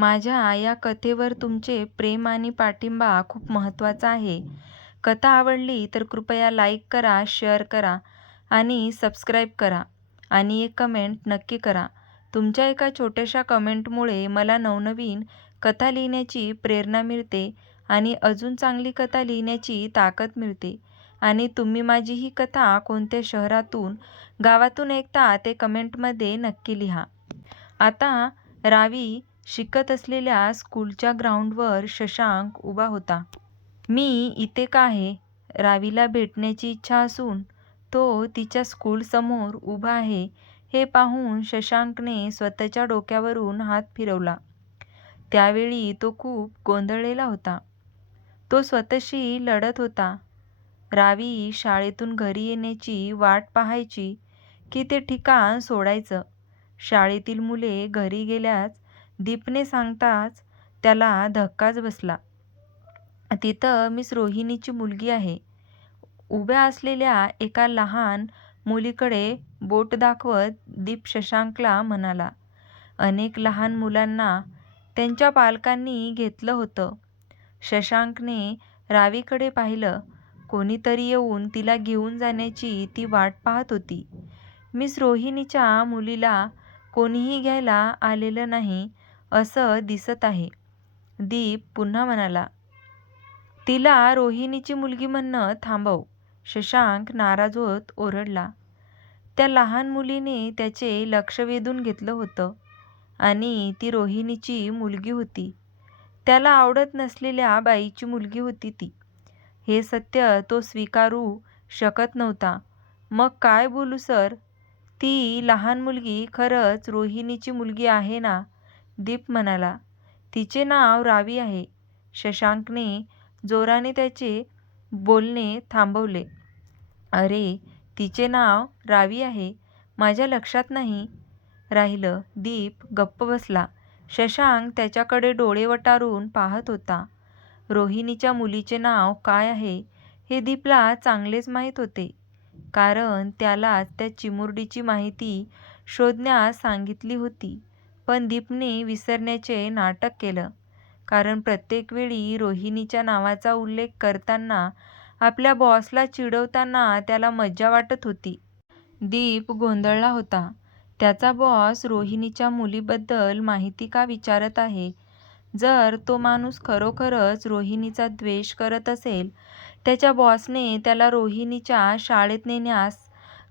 माझ्या या कथेवर तुमचे प्रेम आणि पाठिंबा खूप महत्त्वाचा आहे. कथा आवडली तर कृपया लाईक करा, शेअर करा आणि सबस्क्राईब करा आणि एक कमेंट नक्की करा. तुमच्या एका छोट्याशा कमेंटमुळे मला नवनवीन कथा लिहिण्याची प्रेरणा मिळते आणि अजून चांगली कथा लिहिण्याची ताकद मिळते. आणि तुम्ही माझी ही कथा कोणत्या शहरातून, गावातून ऐकता ते कमेंटमध्ये नक्की लिहा. आता रावी शिकत असलेल्या स्कूलच्या ग्राउंडवर शशांक उभा होता. "मी इथे का आहे?" रावीला भेटण्याची इच्छा असून तो तिच्या स्कूलसमोर उभा आहे हे पाहून शशांकने स्वतःच्या डोक्यावरून हात फिरवला. त्यावेळी तो खूप गोंधळलेला होता. तो स्वतःशी लढत होता. रावी शाळेतून घरी येण्याची वाट पाहायची की ते ठिकाण सोडायचं. शाळेतील मुले घरी गेल्याच दीपने सांगताच त्याला धक्काच बसला. तिथं मिस रोहिणीची मुलगी आहे. उभ्या असलेल्या एका लहान मुलीकडे बोट दाखवत दीप शशांकला म्हणाला. अनेक लहान मुलांना त्यांच्या पालकांनी घेतलं होतं. शशांकने रावीकडे पाहिलं. कोणीतरी येऊन तिला घेऊन जाण्याची ती वाट पाहत होती. मिस रोहिणीच्या मुलीला कोणीही घ्यायला आलेलं नाही असं दिसत आहे, दीप पुन्हा म्हणाला. तिला रोहिणीची मुलगी म्हणणं थांबव, शशांक नाराज होत ओरडला. त्या लहान मुलीने त्याचे लक्ष वेधून घेतलं होतं आणि ती रोहिणीची मुलगी होती. त्याला आवडत नसलेल्या बाईची मुलगी होती ती. हे सत्य तो स्वीकारू शकत नव्हता. मग काय बोलू सर? ती लहान मुलगी खरंच रोहिणीची मुलगी आहे ना? दीप म्हणाला. तिचे नाव रावी आहे. शशांकने जोराने त्याचे बोलणे थांबवले. अरे, तिचे नाव रावी आहे? माझ्या लक्षात नाही राहिलं. दीप गप्प बसला. शशांक त्याच्याकडे डोळे वटारून पाहत होता. रोहिणीच्या मुलीचे नाव काय आहे हे दीपला चांगलेच माहीत होते, कारण त्यालाच त्या चिमुरडीची माहिती शोधण्यास सांगितली होती. पण दीपने विसरण्याचे नाटक केलं, कारण प्रत्येक वेळी रोहिणीच्या नावाचा उल्लेख करताना, आपल्या बॉसला चिडवताना त्याला मज्जा वाटत होती. दीप गोंधळला होता. त्याचा बॉस रोहिणीच्या मुलीबद्दल माहिती का विचारत आहे? जर तो माणूस खरोखरच रोहिणीचा द्वेष करत असेल, त्याच्या बॉसने त्याला रोहिणीच्या शाळेत नेण्यास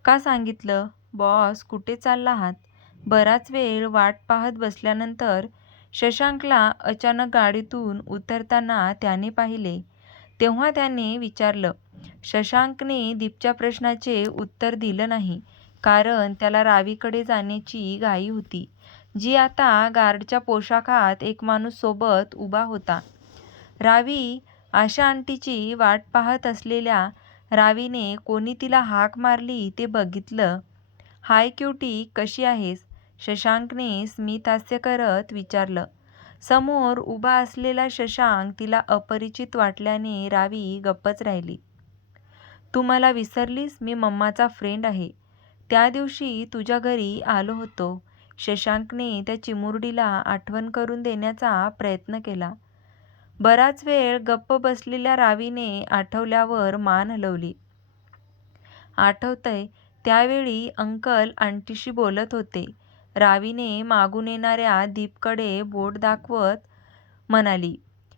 का सांगितलं? बॉस, कुठे चालला आहात? बराच वेळ वाट पाहत बसल्यानंतर शशांकला अचानक गाडीतून उतरताना त्याने पाहिले. तेव्हा त्याने विचारलं. शशांकने दीपच्या प्रश्नाचे उत्तर दिलं नाही, कारण त्याला रावीकडे जाण्याची घाई होती, जी आता गार्डच्या पोशाखात एक माणूस सोबत उभा होता. रावी, आशा आंटीची वाट पाहत असलेल्या रावीने कोणी तिला हाक मारली ते बघितलं. हाय क्युटी, कशी आहेस? शशांकने स्मितहास्य करत विचारलं. समोर उभा असलेला शशांक तिला अपरिचित वाटल्याने रावी गप्पच राहिली. तू मला विसरलीस? मी मम्माचा फ्रेंड आहे. त्या दिवशी तुझ्या घरी आलो होतो. शशांकने त्या चिमुरडीला आठवण करून देण्याचा प्रयत्न केला. बराच वेळ गप्प बसलेल्या रावीने आठवल्यावर मान हलवली. आठवतंय, त्यावेळी अंकल आंटीशी बोलत होते. रावीने मागून येणाऱ्या दीपकडे बोट दाखवत म्हणाली.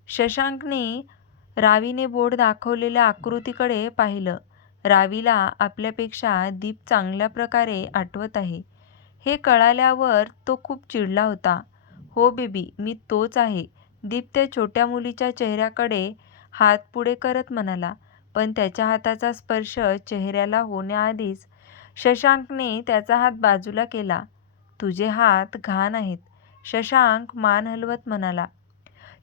शशांकने रावीने बोट दाखवलेल्या आकृतीकडे पाहिलं. रावीला आपल्यापेक्षा दीप चांगल्या प्रकारे आठवत आहे हे कळाल्यावर तो खूप चिडला होता. हो बेबी, मी तोच आहे, दीप त्या छोट्या मुलीच्या चेहऱ्याकडे हात पुढे करत म्हणाला. पण त्याच्या हाताचा स्पर्श चेहऱ्याला होण्याआधीच शशांकने त्याचा हात बाजूला केला. तुझे हात घाण आहेत, शशांक मान हलवत म्हणाला.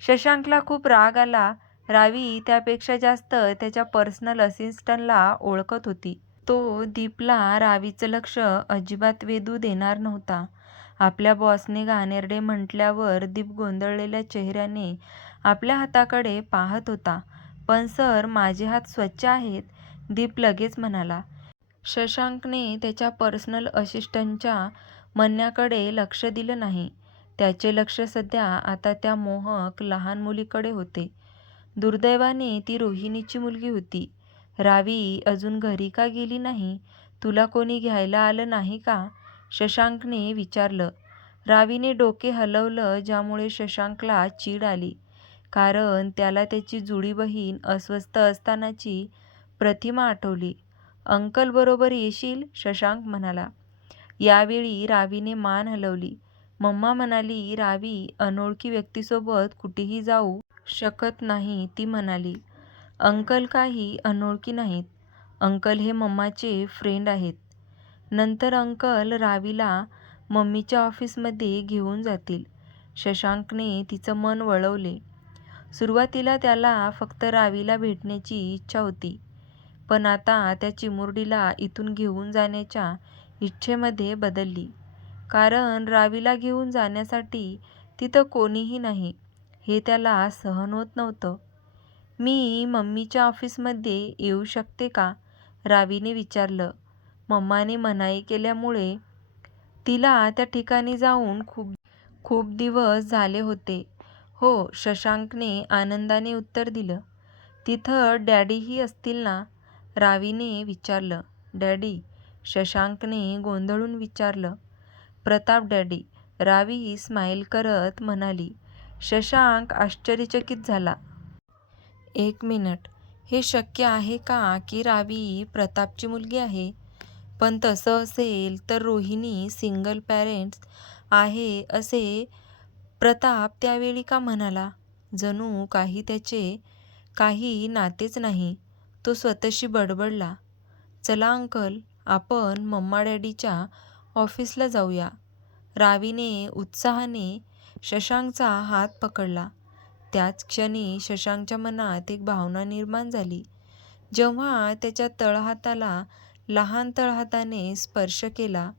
शशांकला खूप राग आला. रावी त्यापेक्षा जास्त त्याच्या पर्सनल असिस्टंटला ओळखत होती. तो दीपला रावीचं लक्ष अजिबात वेधू देणार नव्हता. आपल्या बॉसने घाणेरडे म्हटल्यावर दीप गोंधळलेल्या चेहऱ्याने आपल्या हाताकडे पाहत होता. पण सर, माझे हात स्वच्छ आहेत, दीप लगेच म्हणाला. शशांकने त्याच्या पर्सनल असिस्टंटच्या म्हणण्याकडे लक्ष दिलं नाही. त्याचे लक्ष सध्या आता त्या मोहक लहान मुलीकडे होते. दुर्दैवाने ती रोहिणीची मुलगी होती. रावी अजून घरी का गेली नाही? तुला कोणी घ्यायला आलं नाही का? शशांकने विचारलं. रावीने डोके हलवलं, ज्यामुळे शशांकला चीड आली. कारण त्याला त्याची जुळी बहीण अस्वस्थ असतानाची प्रतिमा आठवली. अंकल बरोबर येशील? शशांक म्हणाला. यावेळी रावीने मान हलवली. मम्मा म्हणाली, रावी अनोळखी व्यक्तीसोबत कुठेही जाऊ शकत नाही. ती म्हणाली, अंकल काही अनोळखी नाहीत. अंकल हे मम्माचे फ्रेंड आहेत. नंतर अंकल रावीला मम्मीच्या ऑफिसमध्ये घेऊन जातील. शशांकने तिचं मन वळवले. सुरुवातीला त्याला फक्त रावीला भेटण्याची इच्छा होती, पण आता त्या चिमुरडीला इथून घेऊन जाण्याच्या इच्छेमध्ये बदलली. कारण रावीला घेऊन जाण्यासाठी तिथं कोणीही नाही हे त्याला सहन होत नव्हतं. मी मम्मीच्या ऑफिसमध्ये येऊ शकते का? रावीने विचारलं. मम्माने मनाई केल्यामुळे तिला त्या ठिकाणी जाऊन खूप दिवस झाले होते. हो, शशांकने आनंदाने उत्तर दिलं. तिथं डॅडीही असतील ना? रावीने विचारलं. डॅडी? शशांकने गोंधळून विचारलं. प्रताप डॅडी. रावी स्माईल करत म्हणाली. शशांक आश्चर्यचकित झाला. एक मिनिट, हे शक्य आहे का की रावी प्रतापची मुलगी आहे? पण तसं असेल तर रोहिणी सिंगल पॅरेंट्स आहे असे प्रताप त्यावेळी का म्हणाला? जणू काही त्याचे काही नातेच नाही. तो स्वतःशी बडबडला. चला अंकल, आपण मम्मा डॅडीच्या ऑफिसला जाऊया. रावीने उत्साहाने शशांकचा हात पकडला. त्याच क्षणी शशांकच्या मनात एक भावना निर्माण झाली. जेव्हा त्याच्या तळहाताला लहान तळहाताने स्पर्श केला.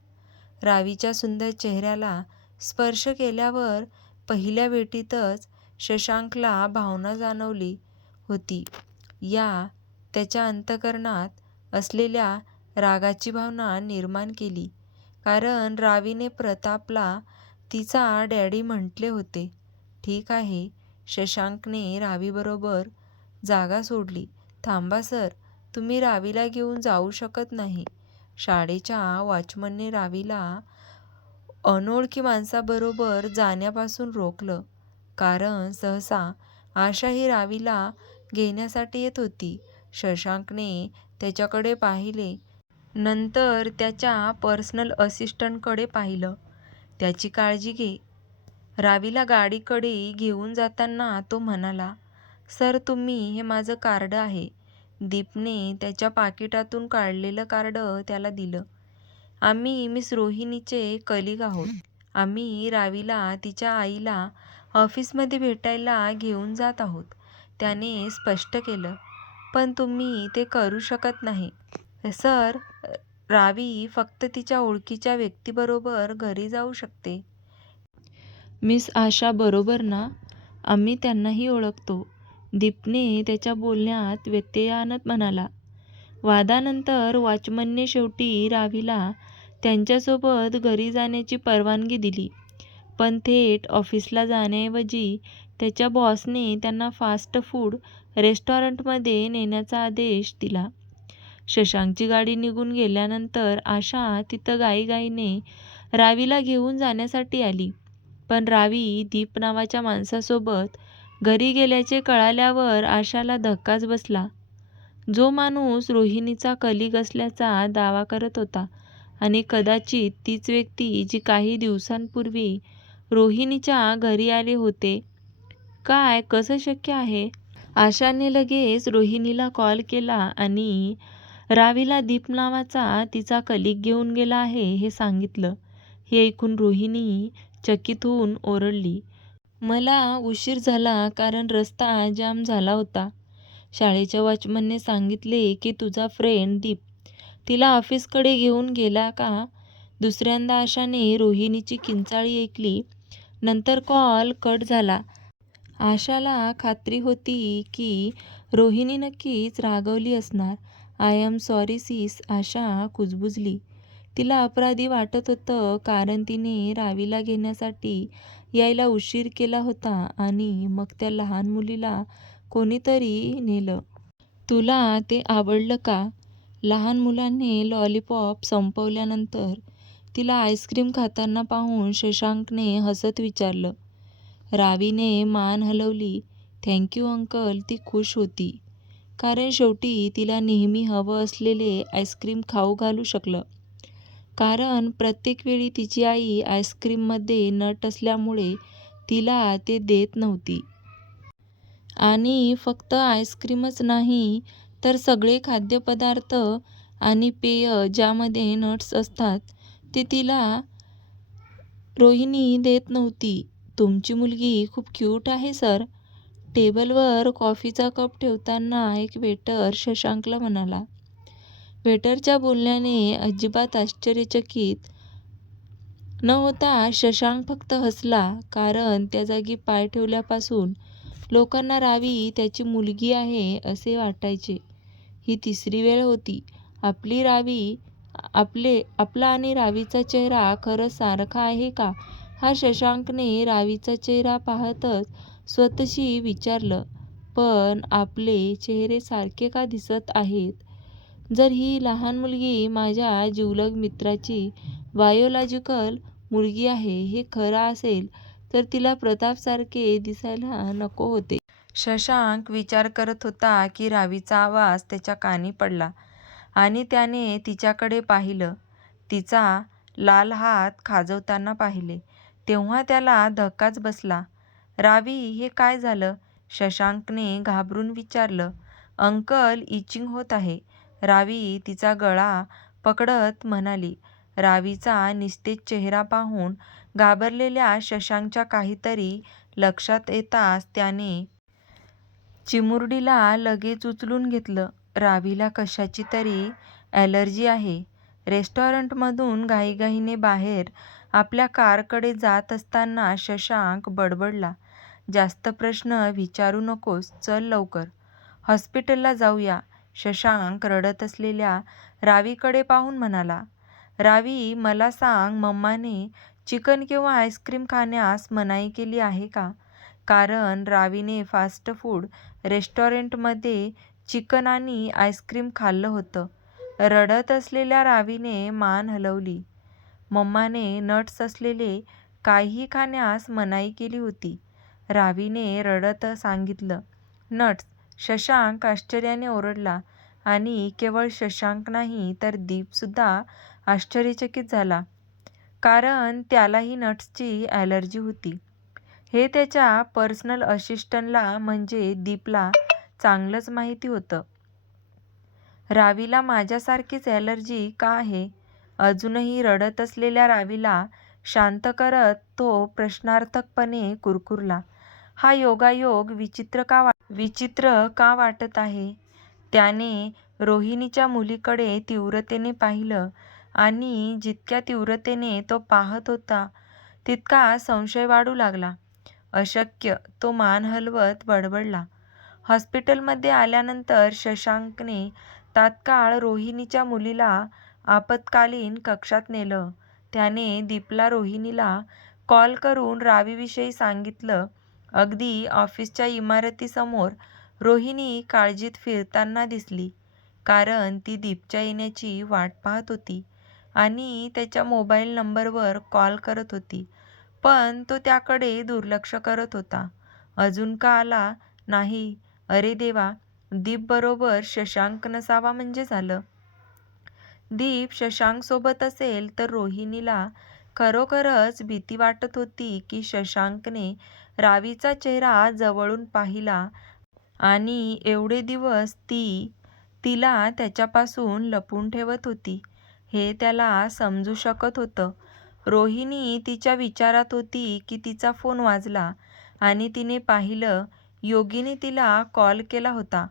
रावीच्या सुंदर चेहऱ्याला स्पर्श केल्यावर पहिल्या भेटीतच शशांकला भावना जाणवली होती. या त्याच्या अंतःकरणात असलेल्या रागाची भावना निर्माण केली. कारण रावीने प्रतापला तिचा डॅडी म्हटले होते. ठीक आहे. शशांकने रावीबरोबर जागा सोडली. थांबा सर, तुम्ही रावीला घेऊन जाऊ शकत नाही. शाळेच्या वॉचमनने रावीला अनोळखी माणसाबरोबर जाण्यापासून रोखलं. कारण सहसा आशा ही रावीला घेण्यासाठी येत होती. शशांकने त्याच्याकडे पाहिले. नंतर त्याच्या पर्सनल असिस्टंटकडे पाहिलं. त्याची काळजी घे. रावीला गाडीकडे घेऊन जाताना तो म्हणाला. सर, तुम्ही, हे माझं कार्ड आहे. दीपने त्याच्या पाकिटातून काढलेलं कार्ड त्याला दिलं. आम्ही मिस रोहिणीचे कलिग आहोत. आम्ही रावीला तिच्या आईला ऑफिसमध्ये भेटायला घेऊन जात आहोत, त्याने स्पष्ट केलं. पण तुम्ही ते करू शकत नाही सर. रावी फक्त तिच्या ओळखीच्या व्यक्तीबरोबर घरी जाऊ शकते. मिस आशा बरोबर ना? आम्ही त्यांनाही ओळखतो. दीपने त्याच्या बोलण्यात व्यत्यय आणत म्हणाला. वादानंतर वॉचमनने शेवटी रावीला त्यांच्यासोबत घरी जाण्याची परवानगी दिली. पण थेट ऑफिसला जाण्याऐवजी त्याच्या बॉसने त्यांना फास्ट फूड रेस्टॉरंटमध्ये नेण्याचा आदेश दिला. शशांकची गाडी निघून गेल्यानंतर आशा तिथं घाईघाईने रावीला घेऊन जाण्यासाठी आली. पण रावी दीप नावाच्या माणसासोबत घरी गेल्याचे कळाल्यावर आशाला धक्काच बसला. जो माणूस रोहिणीचा कलिग असल्याचा दावा करत होता आणि कदाचित तीच व्यक्ती जी काही दिवसांपूर्वी रोहिणीच्या घरी आले होते. काय, कसं शक्य आहे? आशाने लगेच रोहिणीला कॉल केला आणि रावीला दीप नावाचा तिचा कलिग घेऊन गेला आहे हे सांगितलं. हे ऐकून रोहिणी चकित होऊन ओरडली. मला उशीर झाला कारण रस्ता जाम झाला होता. शाळेच्या वॉचमनने सांगितले की तुझा फ्रेंड दीप तिला ऑफिसकडे घेऊन गेला का? दुसऱ्यांदा आशाने रोहिणीची किंचाळी ऐकली. नंतर कॉल कट झाला. आशाला खात्री होती की रोहिणी नक्कीच रागावली असणार. आय एम सॉरी सिस, आशा कुजबुजली. तिला अपराधी वाटत होतं, कारण तिने रावीला घेण्यासाठी यायला उशीर केला होता आणि मग त्या लहान मुलीला कोणीतरी नेलं. तुला ते आवडलं का? लहान मुलाने लॉलीपॉप संपवल्यानंतर तिला आईस्क्रीम खाताना पाहून शशांकने हसत विचारलं. रावीने मान हलवली. Thank you uncle. ती खुश होती, कारण शेवटी तिला नेहमी हवं असलेले आईस्क्रीम खाऊ घालू शकलं. कारण प्रत्येक वेळी तिची आई आईस्क्रीममध्ये नट असल्यामुळे तिला ते देत नव्हती. आणि फक्त आईस्क्रीमच नाही, तर सगळे खाद्यपदार्थ आणि पेय ज्यामध्ये नट्स असतात ते तिला रोहिणी देत नव्हती. तुमची मुलगी खूप क्यूट आहे सर. टेबलवर कॉफीचा कप ठेवताना एक वेटर शशांकला म्हणाला. वेटरच्या बोलण्याने अजिबात आश्चर्यचकित न होता शशांक फक्त हसला, कारण त्या जागी पाय ठेवल्यापासून लोकांना रावी त्याची मुलगी आहे असे वाटायचे. ही तिसरी वेळ होती. आपला आणि रावीचा चेहरा खरंच सारखा आहे का, हा शशांकने रावीचा चेहरा पाहतच स्वतःशी विचारलं. पण आपले चेहरे सारखे का दिसत आहेत? जर ही लहान मुलगी माझ्या जिवलग मित्राची बायोलॉजिकल मुलगी आहे हे खरं असेल, तर तिला प्रतापसारखे दिसायला नको होते. शशांक विचार करत होता की रावीचा आवाज त्याच्या कानी पडला आणि त्याने तिच्याकडे पाहिलं. तिचा लाल हात खाजवताना पाहिले, तेव्हा त्याला धक्काच बसला. रावी, हे काय झालं? शशांकने घाबरून विचारलं. अंकल, इचिंग होत आहे, रावी तिचा गळा पकडत म्हणाली. रावीचा निस्तेज चेहरा पाहून घाबरलेल्या शशांकच्या काहीतरी लक्षात येताच त्याने चिमुरडीला लगेच उचलून घेतलं. रावीला कशाची तरी ॲलर्जी आहे. रेस्टॉरंटमधून घाईघाईने बाहेर आपल्या कारकडे जात असताना शशांक बडबडला. जास्त प्रश्न विचारू नकोस, चल लवकर. हॉस्पिटलला जाऊया. शशांक रडत असलेल्या रावीकडे पाहून म्हणाला. रावी, मला सांग, मम्माने चिकन किंवा आईस्क्रीम खाण्यास मनाई केली आहे का? कारण रावीने फास्ट फूड रेस्टॉरंटमध्ये चिकन आणि आईस्क्रीम खाल्लं होतं. रडत असलेल्या रावीने मान हलवली. मम्माने नट्स असलेले काहीही खाण्यास मनाई केली होती, रावीने रडत सांगितलं. नट्स? शशांक आश्चर्याने ओरडला आणि केवळ शशांक नाही तर दीपसुद्धा आश्चर्यचकित झाला, कारण त्यालाही नट्सची ॲलर्जी होती. हे त्याच्या पर्सनल असिस्टंटला म्हणजे दीपला चांगलंच माहिती होतं. रावीला माझ्यासारखीच ॲलर्जी का आहे? अजूनही रडत असलेल्या रावीला शांत करत तो प्रश्नार्थकपणे कुरकुरला. हा योगायोग विचित्र का वाटत आहे? त्याने रोहिणीच्या मुलीकडे तीव्रतेने पाहिलं आणि जितक्या तीव्रतेने तो पाहत होता तितका संशय वाढू लागला. अशक्य, तो मान हलवत बडबडला. हॉस्पिटलमध्ये आल्यानंतर शशांकने तात्काळ रोहिणीच्या मुलीला आपत्कालीन कक्षात नेलं. त्याने दीपला रोहिणीला कॉल करून रावीविषयी सांगितलं. अगदी ऑफिसच्या इमारतीसमोर रोहिणी काळजीत फिरताना दिसली, कारण ती दीपच्या येण्याची वाट पाहत होती आणि त्याच्या मोबाईल नंबरवर कॉल करत होती. पण तो त्याकडे दुर्लक्ष करत होता. अजून का आला नाही? अरे देवा, दीपबरोबर शशांक नसावा म्हणजे झालं. दीप शशांकसोबत असेल तर रोहिणीला खरोखरच भीती वाटत होती की शशांकने रावीचा चेहरा जवळून पाहिला आणि एवढे दिवस तिला त्याच्यापासून लपवून ठेवत होती, हे त्याला समजू शकत होतं. रोहिणी तिच्या विचारात होती की तिचा फोन वाजला आणि तिने पाहिलं योगीने तिला कॉल केला होता.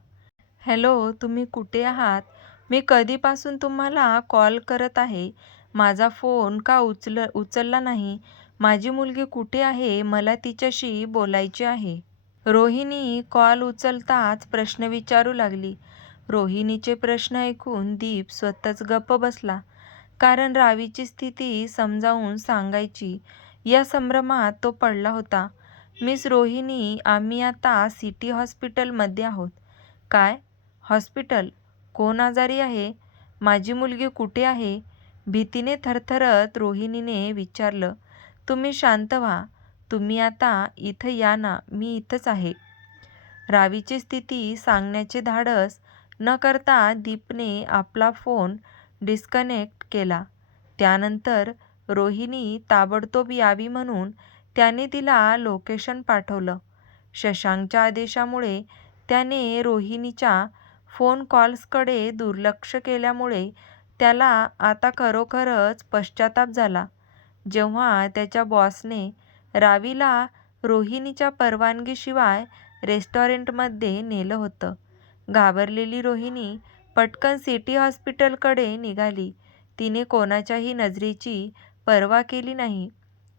हॅलो, तुम्ही कुठे आहात? मी कधीपासून तुम्हाला कॉल करत आहे. माझा फोन का उचलला नाही? माझी मुलगी कुठे आहे? मला तिच्याशी बोलायचे आहे. रोहिणी कॉल उचलताच प्रश्न विचारू लागली. रोहिणीचे प्रश्न ऐकून दीप स्वतःच गप्प बसला. कारण रावीची स्थिती समजावून सांगायची या संभ्रमात तो पडला होता. मिस रोहिणी, आम्ही आता सिटी हॉस्पिटलमध्ये आहोत. काय? हॉस्पिटल? कोण आजारी आहे? माझी मुलगी कुठे आहे? भीतीने थरथरत रोहिणीने विचारलं. तुम्ही शांत व्हा. तुम्ही आता इथं या ना, मी इथंच आहे. रावीची स्थिती सांगण्याचे धाडस न करता दीपने आपला फोन डिस्कनेक्ट केला. त्यानंतर रोहिणी ताबडतोब यावी म्हणून त्याने तिला लोकेशन पाठवलं. शशांकच्या आदेशामुळे त्याने रोहिणीच्या फोन कॉल्सकडे दुर्लक्ष केल्यामुळे त्याला आता खरोखरच पश्चाताप झाला. जेव्हा त्याच्या बॉसने रावीला रोहिणीच्या परवानगीशिवाय रेस्टॉरंटमध्ये नेलं होतं. घाबरलेली रोहिणी पटकन सिटी हॉस्पिटलकडे निघाली. तिने कोणाच्याही नजरेची पर्वा केली नाही,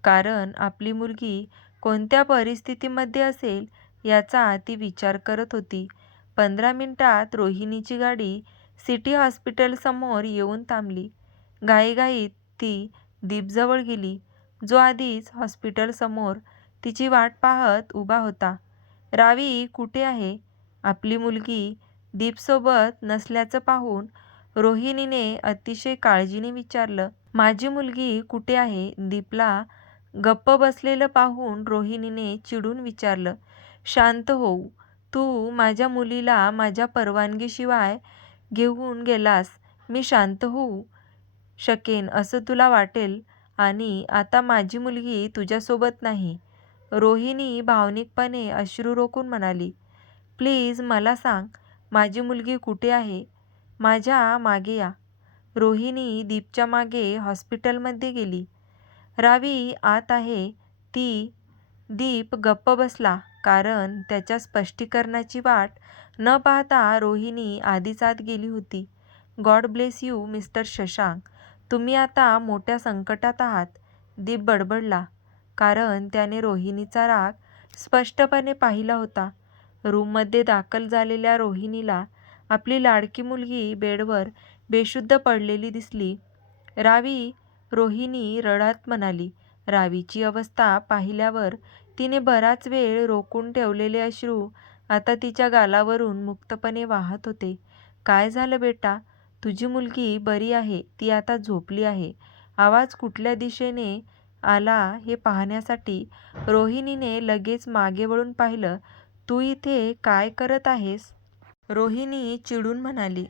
कारण आपली मुलगी कोणत्या परिस्थितीमध्ये असेल याचा ती विचार करत होती. 15 मिनिटात रोहिणीची गाडी सिटी हॉस्पिटलसमोर येऊन थांबली. घाईघाईत ती दीपजवळ गेली, जो आधीच हॉस्पिटलसमोर तिची वाट पाहत उभा होता. रावी कुठे आहे? आपली मुलगी दीपसोबत नसल्याचं पाहून रोहिणीने अतिशय काळजीने विचारलं. माझी मुलगी कुठे आहे? दीपला गप्प बसलेलं पाहून रोहिणीने चिडून विचारलं. शांत होऊ. तू माझ्या मुलीला माझ्या परवानगीशिवाय घेऊन गेलास. मी शांत होऊ शकेन असं तुला वाटेल, आणि आता माझी मुलगी तुझ्यासोबत नाही. रोहिणी भावनिकपणे अश्रू रोखून म्हणाली. प्लीज मला सांग, माझी मुलगी कुठे आहे? माझ्या मागे या. रोहिणी दीपच्या मागे हॉस्पिटलमध्ये गेली. रावी आत आहे ती. दीप गप्प बसला, कारण त्याच्या स्पष्टीकरणाची वाट न पाहता रोहिणी आधीच आत गेली होती. God bless you mister Shashank. तुम्ही आता मोठ्या संकटात आहात, दीप बडबडला, कारण त्याने रोहिणीचा राग स्पष्टपणे पाहिला होता. रूममध्ये दाखल झालेल्या रोहिणीला आपली लाडकी मुलगी बेडवर बेशुद्ध पडलेली दिसली. रावी, रोहिणी रडत म्हणाली. रावीची अवस्था पाहिल्यावर तिने बराच वेळ रोखून ठेवलेले अश्रू आता तिच्या गालावरून मुक्तपणे वाहत होते. काय झालं बेटा? तुझी मुलगी बरी आहे, ती आता झोपली आहे. आवाज कुठल्या दिशेने आला हे पाहण्यासाठी रोहिणीने लगेच मागे वळून पाहिलं. तू इथे काय करत आहेस? रोहिणी चिडून म्हणाली.